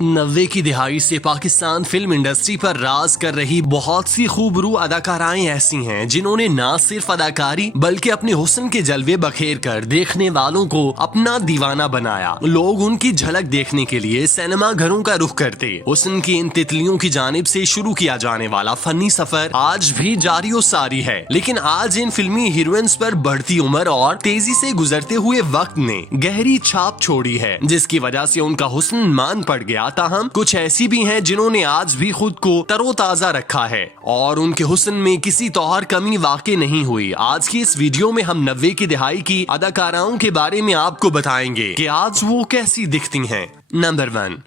90 की दिहाई से Pakistan film industry पर राज कर रही बहुत सी खूबरू अदाकाराएं ऐसी हैं जिन्होंने न सिर्फ अदाकारी बल्कि अपने हुस्न के जलवे बखेर कर देखने वालों को अपना दीवाना बनाया। लोग उनकी झलक देखने के लिए सिनेमा घरों का रुख करते। हुस्न की इन तितलियों की जानिब से शुरू किया जाने वाला फनी सफर आज भी जारी और सारी है, लेकिन आज इन फिल्मी हीरोइंस पर बढ़ती उम्र और तेजी से गुजरते हुए वक्त ने गहरी छाप छोड़ी है, जिसकी वजह से उनका हुस्न मान पड़ गया। ताहम कुछ ऐसी भी हैं जिन्होंने आज भी खुद को तरोताजा रखा है और उनके हुस्न में किसी तौर कमी वाकई नहीं हुई। आज की इस वीडियो में हम 90 की दिहाई की अदाकाराओं के बारे में आपको बताएंगे कि आज वो कैसी दिखती हैं। नंबर 1,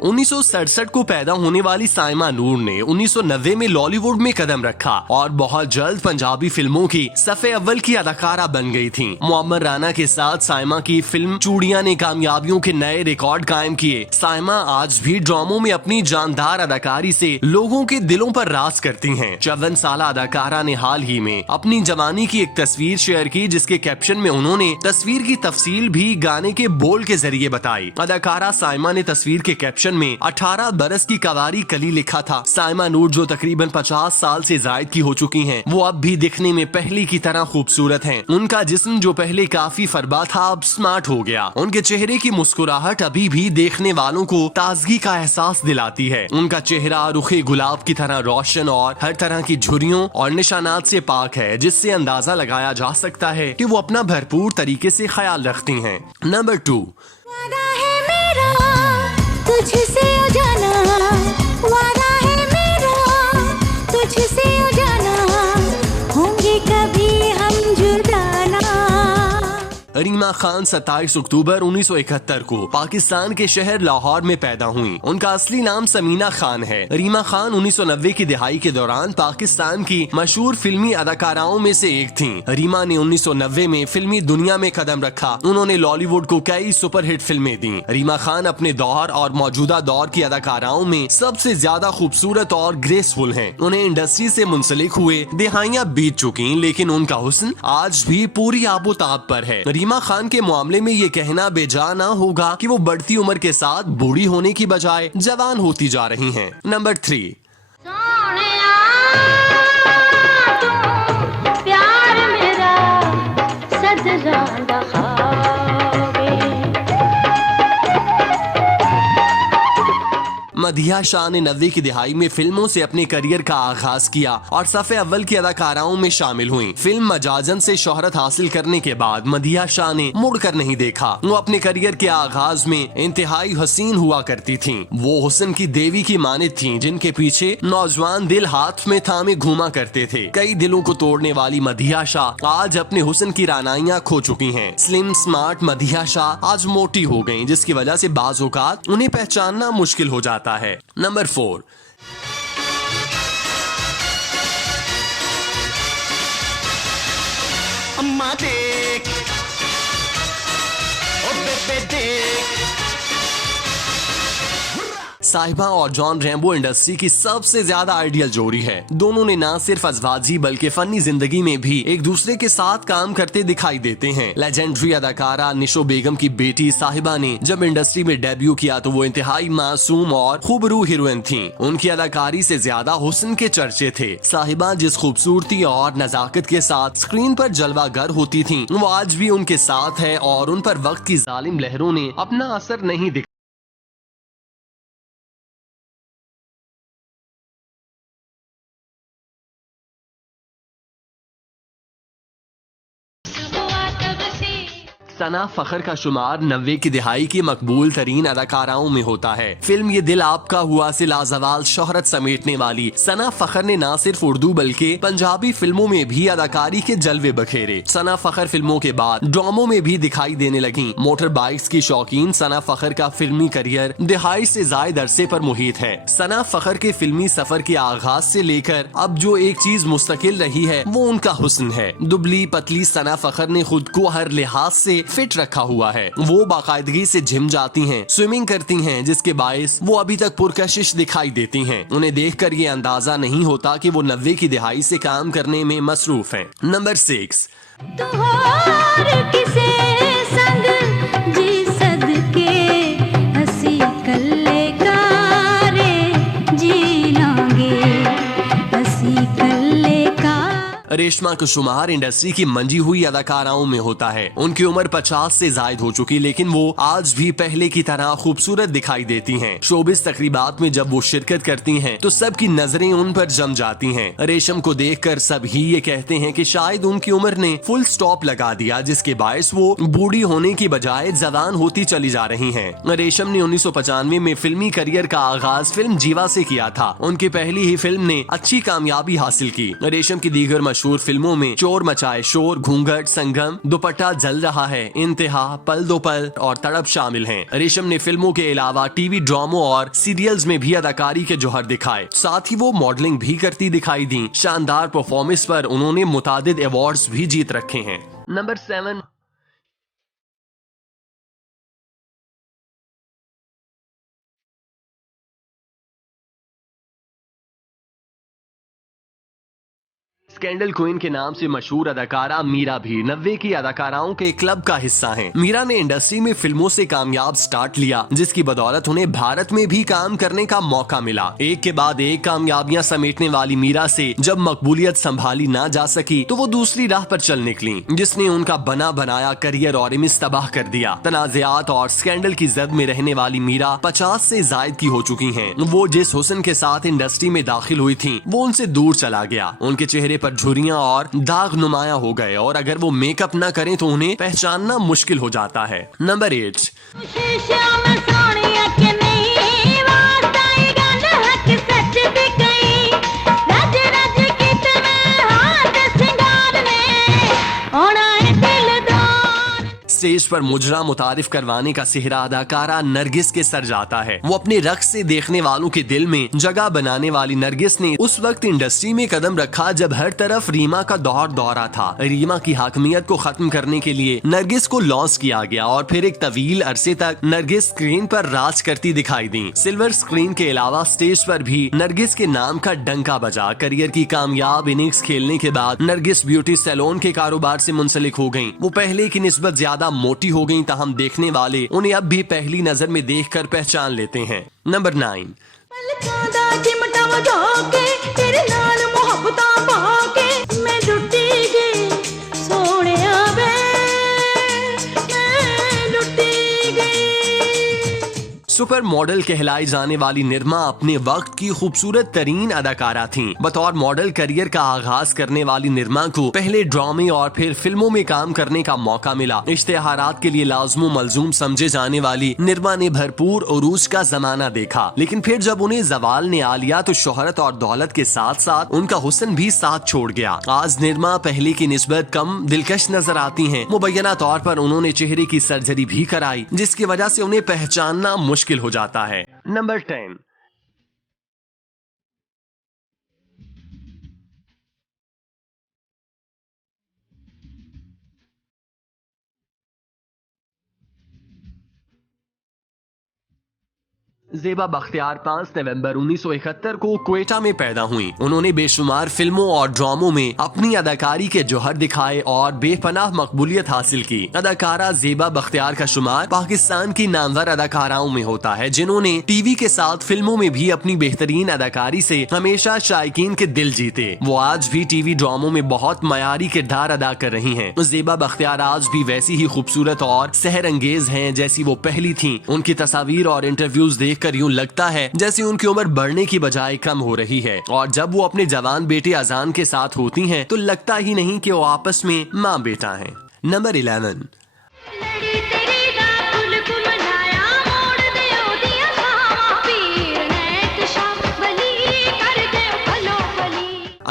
उन्नीस सौ 67 को पैदा होने वाली साइमा नूर ने 1990 में लॉलीवुड में कदम रखा और बहुत जल्द पंजाबी फिल्मों की सफ़े अव्वल की अदाकारा बन गई थीं। मोहम्मद राना के साथ साइमा की फिल्म चूड़ियां ने कामयाबियों के नए रिकॉर्ड कायम किए। साइमा आज भी ड्रामों में अपनी जानदार अदाकारी से लोगों के दिलों पर राज करती हैं। 54 साल अदाकारा ने हाल ही में अपनी जवानी की एक तस्वीर शेयर की, जिसके कैप्शन में उन्होंने तस्वीर की तफसील भी गाने के बोल के जरिए बताई। अदाकारा साइमा ने तस्वीर के कैप्शन में 18 बरस की कवारी कली लिखा था। साइमा नूर जो तकरीबन 50 साल से जायद की हो चुकी हैं, वो अब भी दिखने में पहले की तरह खूबसूरत हैं। उनका जिस्म जो पहले काफी फरबा था अब स्मार्ट हो गया। उनके चेहरे की मुस्कुराहट अभी भी देखने वालों को ताजगी का एहसास दिलाती है। उनका चेहरा रुखे गुलाब की तरह रोशन और हर तरह की झुर्रियों और निशानात से पाक है, जिससे अंदाजा लगाया जा सकता है कि वो अपना भरपूर तरीके से ख्याल रखती हैं। नंबर 2, तुझसे जाना वादा है मेरा, तुझसे जाना होंगे कभी हम जुदाना। रीमा खान 27 अक्टूबर 1971 को पाकिस्तान के शहर लाहौर में पैदा हुई। उनका असली नाम समीना खान है। रीमा खान 1990 की दिहाई के दौरान पाकिस्तान की मशहूर फिल्मी अदाकाराओं में से एक थीं। रीमा ने 1990 में फिल्मी दुनिया में कदम रखा। उन्होंने लॉलीवुड को कई सुपरहिट फिल्में दी। रीमा खान अपने दौर और मौजूदा दौर की अदाकाराओं में सबसे ज्यादा खूबसूरत और ग्रेसफुल हैं। उन्हें इंडस्ट्री से मुंसलिक हुए दिहाइयां बीत चुकी, लेकिन उनका हुस्न आज भी पूरी आबोताब पर है। रीमा खान के मामले में ये कहना बेजा ना होगा कि वो बढ़ती उम्र के साथ बूढ़ी होने की बजाय जवान होती जा रही हैं। नंबर 3, प्यार मेरा सजरा मदिहा शाह ने 90 की दिहाई में फिल्मों से अपने करियर का आगाज किया और सफ़े अव्वल की अदाकाराओं में शामिल हुईं। फिल्म मजाजन से शोहरत हासिल करने के बाद मदिहा शाह ने मुड़कर नहीं देखा। वो अपने करियर के आगाज में इंतहाई हसीन हुआ करती थीं। वो हुस्न की देवी की मानित थीं, जिनके पीछे नौजवान दिल हाथ में थामे घूमा करते थे। कई दिलों को तोड़ने वाली मदिहा शाह आज अपने हुस्न की रानाइयां खो चुकी हैं। स्लिम स्मार्ट मदिहा शाह आज मोटी हो गई, जिसकी वजह से बाज़ औक़ात उन्हें पहचानना मुश्किल हो जाता है। नंबर 4, अम्मा देख, ओ बेबे देख। साहिबा और जॉन रैम्बो इंडस्ट्री की सबसे ज्यादा आइडियल जोड़ी है। दोनों ने न सिर्फ अज़वाजी बल्कि फनी जिंदगी में भी एक दूसरे के साथ काम करते दिखाई देते हैं। लेजेंडरी अदाकारा निशो बेगम की बेटी साहिबा ने जब इंडस्ट्री में डेब्यू किया तो वो इंतहाई मासूम और खूबरू हीरोइन थीं। उनकी अदाकारी से ज्यादा हुस्न के चर्चे थे। साहिबा जिस खूबसूरती और नजाकत के साथ स्क्रीन पर जलवागर होती थीं, वो आज भी उनके साथ है और उन पर वक्त की जालिम लहरों ने अपना असर नहीं दिखाया। सना फखर का शुमार 90 की दिहाई की मकबूल तरीन अदाकाराओं में होता है। फिल्म ये दिल आपका हुआ से लाजवाल शोहरत समेटने वाली सना फखर ने न सिर्फ उर्दू बल्कि पंजाबी फिल्मों में भी अदाकारी के जलवे बखेरे। सना फखर फिल्मों के बाद ड्रामों में भी दिखाई देने लगी। मोटर बाइक्स की शौकीन सना फखर का फिल्मी करियर दिहाई से जायद अरसे पर मुहित है। सना फखर के फिल्मी सफर के आगाज से लेकर अब जो एक चीज मुस्तकिल रही है वो उनका हुस्न है। दुबली पतली सना फखर ने खुद को हर लिहाज से फिट रखा हुआ है। वो बाकायदगी से जिम जाती हैं, स्विमिंग करती हैं, जिसके बायस वो अभी तक पुरकशिश दिखाई देती हैं। उन्हें देखकर ये अंदाजा नहीं होता कि वो 90 की दिहाई से काम करने में मसरूफ हैं। नंबर 6, तू और किसे संग जी सदके हंसी कल्ले कारे जी लांगे हंसी कल्ले का। रेशमा का शुमार इंडस्ट्री की मंजी हुई अदाकाराओं में होता है। उनकी उम्र 50 से जायद हो चुकी, लेकिन वो आज भी पहले की तरह खूबसूरत दिखाई देती हैं। शोबिस तकरीबात में जब वो शिरकत करती हैं, तो सबकी नजरें उन पर जम जाती हैं। रेशम को देखकर सभी ये कहते हैं कि शायद उनकी उम्र ने फुल स्टॉप लगा दिया, जिसके बायस वो बूढ़ी होने की बजाय जवान होती चली जा रही हैं। रेशम ने 1995 में फिल्मी करियर का आगाज फिल्म जीवा से किया था। उनकी पहली ही फिल्म ने अच्छी कामयाबी हासिल की। रेशम की दीगर मशहूर फिल्मों में चोर मचाए शोर, घूंघट, संगम, दुपट्टा जल रहा है, इंतहा, पल दो पल और तड़प शामिल हैं। रेशम ने फिल्मों के अलावा टीवी ड्रामों और सीरियल्स में भी अदाकारी के जौहर दिखाए। साथ ही वो मॉडलिंग भी करती दिखाई दी। शानदार परफॉर्मेंस पर उन्होंने मुतादिद अवार्ड्स भी जीत रखे हैं। नंबर 7, स्कैंडल क्वीन के नाम से मशहूर अदाकारा मीरा भी 90 की अदाकाराओं के क्लब का हिस्सा हैं। मीरा ने इंडस्ट्री में फिल्मों से कामयाब स्टार्ट लिया, जिसकी बदौलत उन्हें भारत में भी काम करने का मौका मिला। एक के बाद एक कामयाबियां समेटने वाली मीरा से जब मकबूलियत संभाली ना जा सकी, तो वो दूसरी राह पर चल निकली, जिसने उनका बना बनाया करियर और इमेज तबाह कर दिया। तनाज़ात और स्कैंडल की जद में रहने वाली मीरा 50 से जायद की हो चुकी हैं। वो जिस हुस्न के साथ इंडस्ट्री में दाखिल हुई थी, वो उनसे दूर चला गया। उनके चेहरे पर झुर्रियां और दाग नुमाया हो गए, और अगर वो मेकअप न करें तो उन्हें पहचानना मुश्किल हो जाता है। नंबर 8, स्टेज पर मुजरा मुतारिफ करवाने का सेहरा अदाकारा नरगिस के सर जाता है। वो अपने रक्स से देखने वालों के दिल में जगह बनाने वाली नरगिस ने उस वक्त इंडस्ट्री में कदम रखा जब हर तरफ रीमा का दौरा था। रीमा की हाकमियत को खत्म करने के लिए नरगिस को लॉन्च किया गया, और फिर एक तवील अरसे तक नरगिस स्क्रीन पर राज करती दिखाई दी। सिल्वर स्क्रीन के अलावा स्टेज पर भी नरगिस के नाम का डंका बजा। करियर की कामयाब इनिंग्स खेलने के बाद नरगिस ब्यूटी सैलून के कारोबार से मुंसलिक हो गयी। वो पहले की निस्बत ज्यादा मोटी हो गई, ताहम देखने वाले उन्हें अब भी पहली नजर में देखकर पहचान लेते हैं। नंबर 9, सुपर मॉडल कहलाई जाने वाली निरमा अपने वक्त की खूबसूरत तरीन अदाकारा थीं। बतौर मॉडल करियर का आगाज करने वाली निरमा को पहले ड्रामे और फिर फिल्मों में काम करने का मौका मिला। इश्तिहारात के लिए लाज़िम मलजूम समझे जाने वाली निरमा ने भरपूर उरूज का जमाना देखा, लेकिन फिर जब उन्हें जवाल ने आ लिया तो शोहरत और दौलत के साथ साथ उनका हुस्न भी साथ छोड़ गया। आज निरमा पहले की निस्बत कम दिलकश नजर आती हैं। मुबैना तौर पर उन्होंने चेहरे की सर्जरी भी कराई, जिसकी वजह से उन्हें पहचानना मुश्किल हो जाता है। नंबर 10, ज़ेबा बख्तियार 5 नवंबर 1971 को क्वेटा में पैदा हुई। उन्होंने बेशुमार फिल्मों और ड्रामों में अपनी अदाकारी के जौहर दिखाए और बेपनाह मकबूलियत हासिल की। अदाकारा ज़ेबा बख्तियार का शुमार पाकिस्तान की नामवर अदाकाराओं में होता है, जिन्होंने टीवी के साथ फिल्मों में भी अपनी बेहतरीन अदाकारी से हमेशा शायकीन के दिल जीते। वो आज भी टीवी ड्रामों में बहुत मयारी किरदार अदा कर रही हैं। ज़ेबा बख्तियार आज भी वैसी ही खूबसूरत और सहर अंगेज हैं जैसी वो पहली थीं। उनकी तस्वीर और इंटरव्यूज देखकर यूं लगता है जैसे उनकी उम्र बढ़ने की बजाय कम हो रही है, और जब वो अपने जवान बेटे अजान के साथ होती हैं तो लगता ही नहीं कि वो आपस में माँ बेटा हैं। नंबर 11,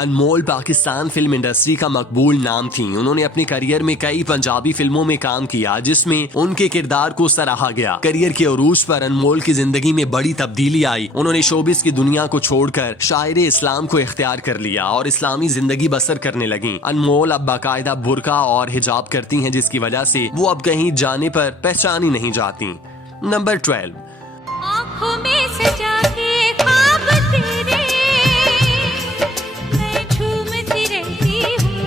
अनमोल पाकिस्तान फिल्म इंडस्ट्री का मकबूल नाम थी। उन्होंने अपने करियर में कई पंजाबी फिल्मों में काम किया जिसमें उनके किरदार को सराहा गया। करियर के उरूज पर अनमोल की जिंदगी में बड़ी तब्दीली आई। उन्होंने शोबिस की दुनिया को छोड़कर शायर इस्लाम को इख्तियार कर लिया और इस्लामी जिंदगी बसर करने लगी। अनमोल अब बाकायदा बुर्का और हिजाब करती हैं, जिसकी वजह से वो अब कहीं जाने पर पहचानी नहीं जाती। नंबर 12। आँखों में सजा के ख्वाब तेरे मैं झूमती रहती हूँ,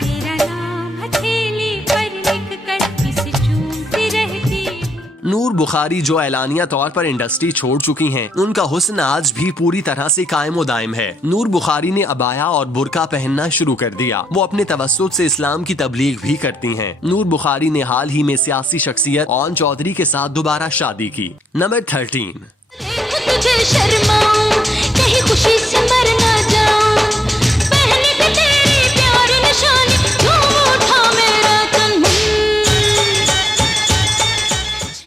तेरा नाम हथेली पर लिख कर इसे चूमती रहती हूँ। नूर बुखारी जो एलानिया तौर पर इंडस्ट्री छोड़ चुकी हैं, उनका हुस्न आज भी पूरी तरह से कायम दायम है। नूर बुखारी ने अबाया और बुर्का पहनना शुरू कर दिया। वो अपने तवस्सुत से इस्लाम की तबलीग भी करती हैं। नूर बुखारी ने हाल ही में सियासी शख्सियत ओन चौधरी के साथ दोबारा शादी की। नंबर 13। तुझे शर्माऊं कहीं खुशी से मर ना जाऊं, पहने थे तेरी प्यार निशानी झूम उठा मेरा तन।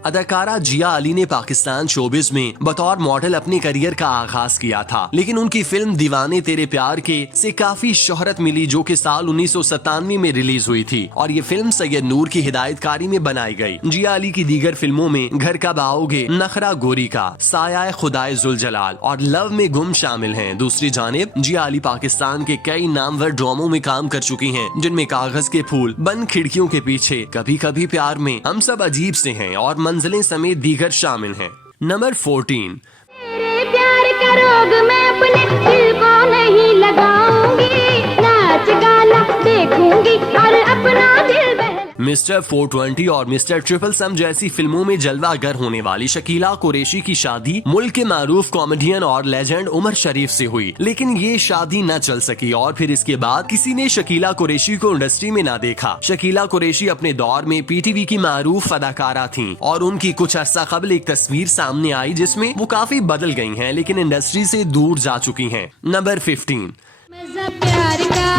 अदाकारा जिया अली ने पाकिस्तान शोबिज में बतौर मॉडल अपने करियर का आगाज किया था, लेकिन उनकी फिल्म दीवाने तेरे प्यार के से काफी शोहरत मिली, जो कि साल 1997 में रिलीज हुई थी और ये फिल्म सैयद नूर की हिदायतकारी में बनाई गई। जिया अली की दीगर फिल्मों में घर कब आओगे, नखरा गोरी का, साया खुदाए जुल जलाल और लव में गुम शामिल हैं। दूसरी जानिब जिया अली पाकिस्तान के कई नामवर ड्रामों में काम कर चुकी हैं, जिनमें कागज के फूल, बंद खिड़कियों के पीछे, कभी कभी प्यार में, हम सब अजीब से हैं और मंजिलें समेत दीगर शामिल हैं। नंबर 14। तेरे प्यार का रोग मैं अपने दिल को नहीं लगाऊंगी, नाच गाना देखूंगी और अपना दिल बहला। मिस्टर 420 और मिस्टर ट्रिपल सम जैसी फिल्मों में जलवागर होने वाली शकीला कुरैशी की शादी मुल्क के मारूफ कॉमेडियन और लेजेंड उमर शरीफ से हुई, लेकिन ये शादी न चल सकी और फिर इसके बाद किसी ने शकीला कुरैशी को इंडस्ट्री में न देखा। शकीला कुरैशी अपने दौर में पीटीवी की मारूफ अदाकारा थीं और उनकी कुछ अर्सा कबल एक तस्वीर सामने आई जिसमें वो काफी बदल गई हैं, लेकिन इंडस्ट्री से दूर जा चुकी हैं। नंबर 15। मज़ा प्यार का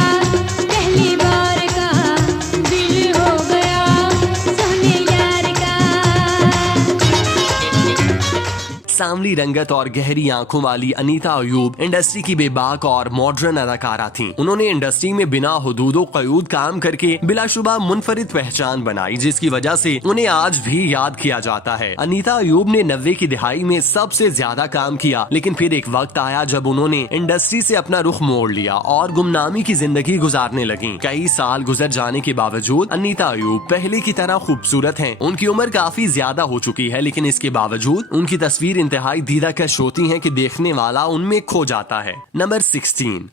पहली बार का दिल हो गया सोने यार का। सांवली रंगत और गहरी आंखों वाली अनीता अयूब इंडस्ट्री की बेबाक और मॉडर्न अदाकारा थीं। उन्होंने इंडस्ट्री में बिना हुदूदो क़यूद काम करके बिलाशुबा मुनफरिद पहचान बनाई, जिसकी वजह से उन्हें आज भी याद किया जाता है। अनीता अयूब ने 90 की दिहाई में सबसे ज्यादा काम किया, लेकिन फिर एक वक्त आया जब उन्होंने इंडस्ट्री से अपना रुख मोड़ लिया और गुमनामी की जिंदगी गुजारने लगी। कई साल गुजर जाने के बावजूद अनीता अयूब पहले की तरह खूबसूरत हैं। उनकी उम्र काफी ज्यादा हो चुकी है, लेकिन इसके बावजूद उनकी तस्वीर इंतहाई दीदाकश होती हैं कि देखने वाला उनमें खो जाता है। नंबर 16।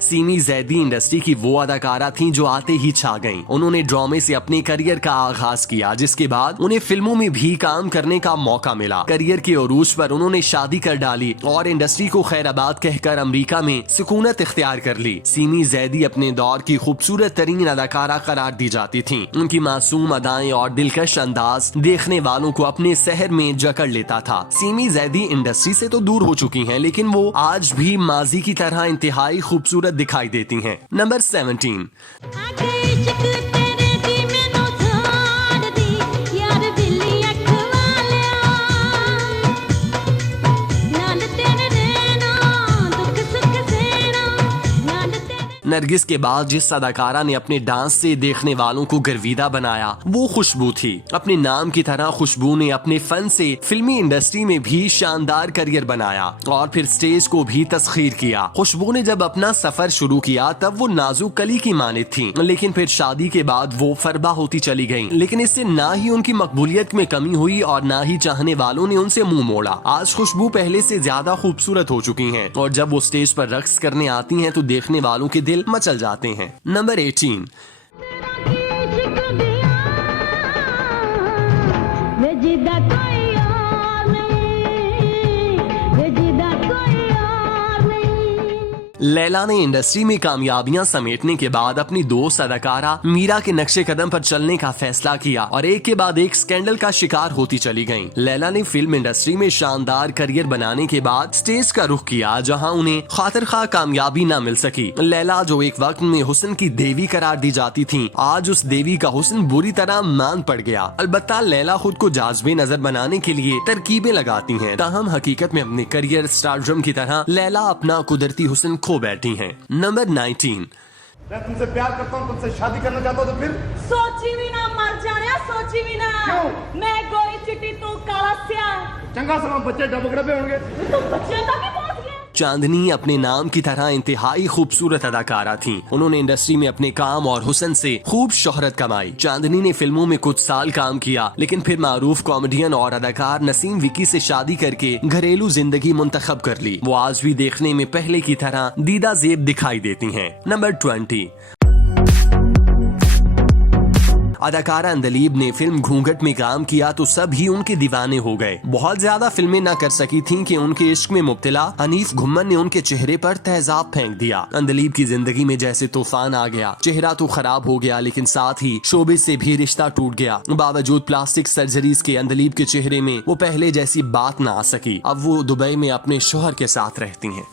सीमी जैदी इंडस्ट्री की वो अदाकारा थीं जो आते ही छा गईं। उन्होंने ड्रामे से अपने करियर का आगाज किया, जिसके बाद उन्हें फिल्मों में भी काम करने का मौका मिला। करियर के उरूज पर उन्होंने शादी कर डाली और इंडस्ट्री को खैराबाद कहकर अमेरिका में सुकूनत इख्तियार कर ली। सीमी जैदी अपने दौर की खूबसूरत तरीन अदाकारा करार दी जाती थीं। उनकी मासूम अदाएं और दिलकश अंदाज देखने वालों को अपने सहर में जकड़ लेता था। सीमी जैदी इंडस्ट्री से तो दूर हो चुकी हैं, लेकिन वो आज भी माजी की तरह इंतहाई खूबसूरत दिखाई देती हैं। नंबर 17। नरगिस के बाद जिस अदाकारा ने अपने डांस से देखने वालों को गर्विदा बनाया वो खुशबू थी। अपने नाम की तरह खुशबू ने अपने फन से फिल्मी इंडस्ट्री में भी शानदार करियर बनाया और फिर स्टेज को भी तस्खीर किया। खुशबू ने जब अपना सफर शुरू किया तब वो नाजुक कली की मानित थी, लेकिन फिर शादी के बाद वो फरबा होती चली गयी। लेकिन इससे ना ही उनकी मकबूलियत में कमी हुई और ना ही चाहने वालों ने उनसे मुंह मोड़ा। आज खुशबू पहले से ज्यादा खूबसूरत हो चुकी हैं और जब वो स्टेज पर रक्स करने आती हैं तो देखने वालों के दिल मचल जाते हैं। नंबर 18। लैला ने इंडस्ट्री में कामयाबियां समेटने के बाद अपनी दोस्त अदाकारा मीरा के नक्शे कदम पर चलने का फैसला किया और एक के बाद एक स्कैंडल का शिकार होती चली गईं। लैला ने फिल्म इंडस्ट्री में शानदार करियर बनाने के बाद स्टेज का रुख किया, जहां उन्हें खातिरखा कामयाबी न मिल सकी। लैला, जो एक वक्त में हुस्न की देवी करार दी जाती थी, आज उस देवी का हुस्न बुरी तरह मान पड़ गया। अलबत्ता लैला खुद को जाज़बे नजर बनाने के लिए तरकीबें लगाती हैं, ताहम हकीकत में अपने करियर स्टारडम की तरह लैला अपना कुदरती हुस्न खो बैठी हैं। नंबर 19। मैं तुमसे प्यार करता हूँ, तुमसे शादी करना चाहता हूँ, तो फिर सोची भी ना मर जाने, सोची भी ना। क्यों? मैं गोरी चिट्टी तू काला स्या। चंगा समा बच्चे डबकड़े पे होंगे। तुम बच्चे तक ही पहुंच गए। चांदनी अपने नाम की तरह इंतहाई खूबसूरत अदाकारा थीं। उन्होंने इंडस्ट्री में अपने काम और हुस्न से खूब शोहरत कमाई। चांदनी ने फिल्मों में कुछ साल काम किया, लेकिन फिर मारूफ कॉमेडियन और अदाकार नसीम विकी से शादी करके घरेलू जिंदगी मुंतखब कर ली। वो आज भी देखने में पहले की तरह दीदा जेब दिखाई देती हैं। नंबर 20। अदाकारा अंदलीब ने फिल्म घूंघट में काम किया तो सब ही उनके दीवाने हो गए। बहुत ज्यादा फिल्में न कर सकी थीं कि उनके इश्क में मुब्तला हनीफ घुम्मन ने उनके चेहरे पर तेजाब फेंक दिया। अंदलीब की जिंदगी में जैसे तूफान आ गया। चेहरा तो खराब हो गया, लेकिन साथ ही शोबिस से भी रिश्ता टूट गया। बावजूद प्लास्टिक सर्जरीज के अंदलीब के चेहरे में वो पहले जैसी बात न आ सकी। अब वो दुबई में अपने शोहर के साथ रहती हैं।